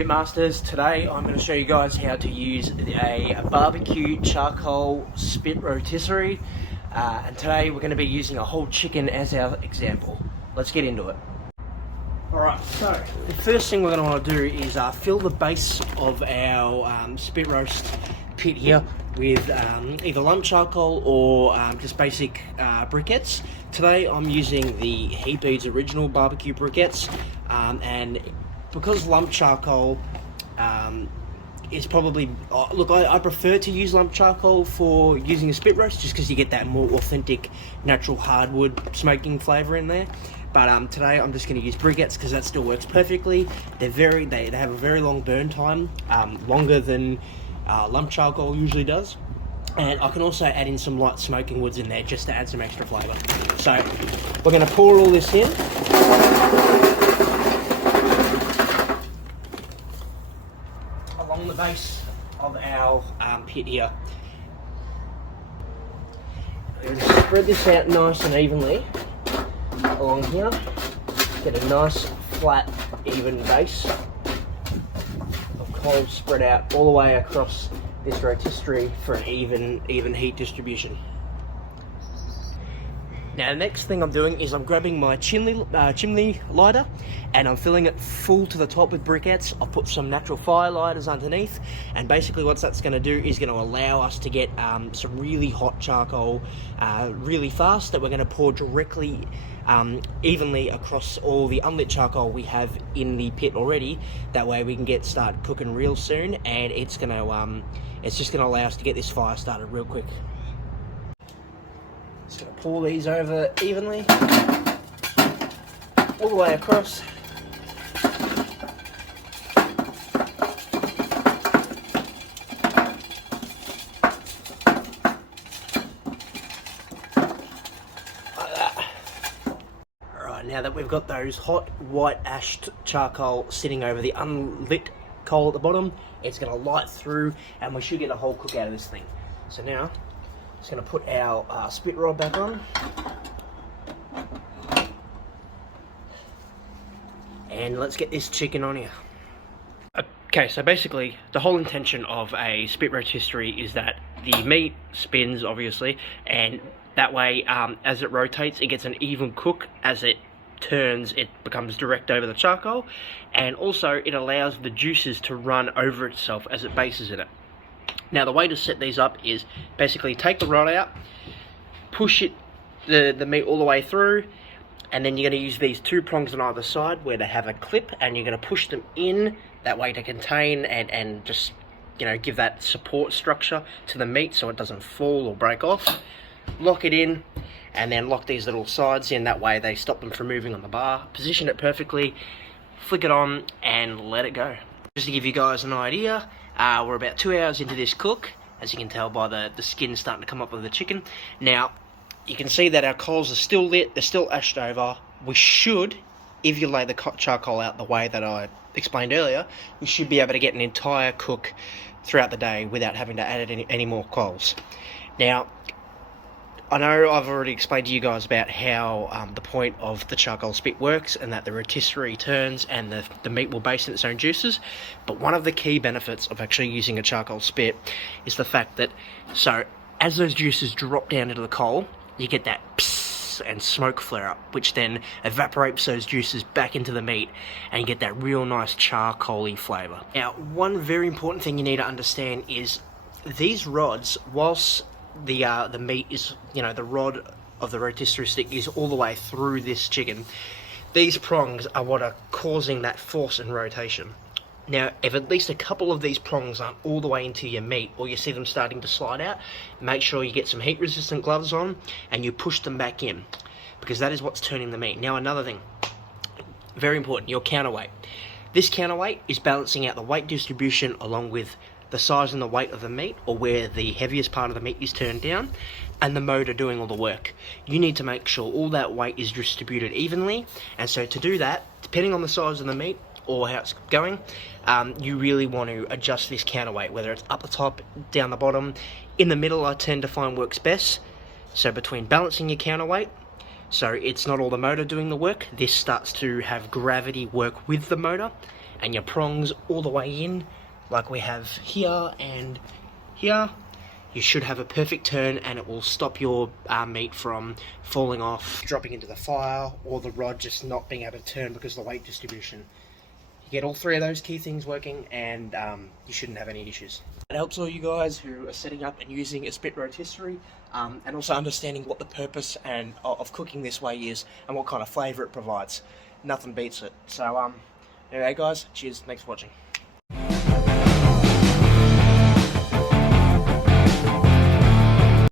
Pitmasters. Today I'm going to show you guys how to use a barbecue charcoal spit rotisserie, and today we're going to be using a whole chicken as our example. Let's get into it. Alright, so the first thing we're going to want to do is fill the base of our spit roast pit here with either lump charcoal or just basic briquettes. Today I'm using the Heat Beads original barbecue briquettes, and because lump charcoal is probably... look, I prefer to use lump charcoal for using a spit roast just because you get that more authentic natural hardwood smoking flavour in there. But today I'm just going to use briquettes because that still works perfectly. They have a very long burn time, longer than lump charcoal usually does. And I can also add in some light smoking woods in there just to add some extra flavour. So we're going to pour all this in. Along the base of our pit here. We're going to spread this out nice and evenly along here. Get a nice flat even base of coal spread out all the way across this rotisserie for an even heat distribution. Now the next thing I'm doing is I'm grabbing my chimney lighter and I'm filling it full to the top with briquettes. I'll put some natural fire lighters underneath, and basically what that's going to do is going to allow us to get some really hot charcoal really fast that we're going to pour directly evenly across all the unlit charcoal we have in the pit already. That way we can start cooking real soon, and it's just going to allow us to get this fire started real quick. Just going to pour these over evenly, all the way across. Like that. Alright, now that we've got those hot white ashed charcoal sitting over the unlit coal at the bottom, it's going to light through and we should get a whole cook out of this thing. So now, just going to put our spit rod back on, and let's get this chicken on here. Okay, so basically the whole intention of a spit rotisserie is that the meat spins, obviously, and that way as it rotates it gets an even cook. As it turns, it becomes direct over the charcoal, and also it allows the juices to run over itself as it bases in it. Now the way to set these up is basically take the rod out, push the meat all the way through, and then you're going to use these two prongs on either side where they have a clip, and you're going to push them in that way to contain and just, you know, give that support structure to the meat so it doesn't fall or break off. Lock it in, and then lock these little sides in, that way they stop them from moving on the bar. Position it perfectly, flick it on, and let it go. Just to give you guys an idea, we're about 2 hours into this cook, as you can tell by the skin starting to come up with the chicken. Now, you can see that our coals are still lit, they're still ashed over. We should, if you lay the charcoal out the way that I explained earlier, we should be able to get an entire cook throughout the day without having to add any more coals. Now, I know I've already explained to you guys about how the point of the charcoal spit works, and that the rotisserie turns and the meat will base in its own juices. But one of the key benefits of actually using a charcoal spit is the fact that, so as those juices drop down into the coal, you get that psss and smoke flare up, which then evaporates those juices back into the meat, and you get that real nice charcoaly flavour. Now, one very important thing you need to understand is these rods, whilst the meat is, you know, the rod of the rotisserie stick is all the way through this chicken, these prongs are what are causing that force and rotation. Now, if at least a couple of these prongs aren't all the way into your meat, or you see them starting to slide out, make sure you get some heat resistant gloves on and you push them back in, because that is what's turning the meat. Now, another thing, very important, your counterweight. This counterweight is balancing out the weight distribution along with the size and the weight of the meat, or where the heaviest part of the meat is turned down, and the motor doing all the work. You need to make sure all that weight is distributed evenly, and so to do that, depending on the size of the meat or how it's going, you really want to adjust this counterweight, whether it's up the top, down the bottom. In the middle I tend to find works best. So between balancing your counterweight, so it's not all the motor doing the work, this starts to have gravity work with the motor, and your prongs all the way in, like we have here and here, you should have a perfect turn, and it will stop your meat from falling off, dropping into the fire, or the rod just not being able to turn because of the weight distribution. You get all three of those key things working, and you shouldn't have any issues. It helps all you guys who are setting up and using a spit rotisserie, and also understanding what the purpose of cooking this way is, and what kind of flavour it provides. Nothing beats it. So, anyway guys, cheers, thanks for watching.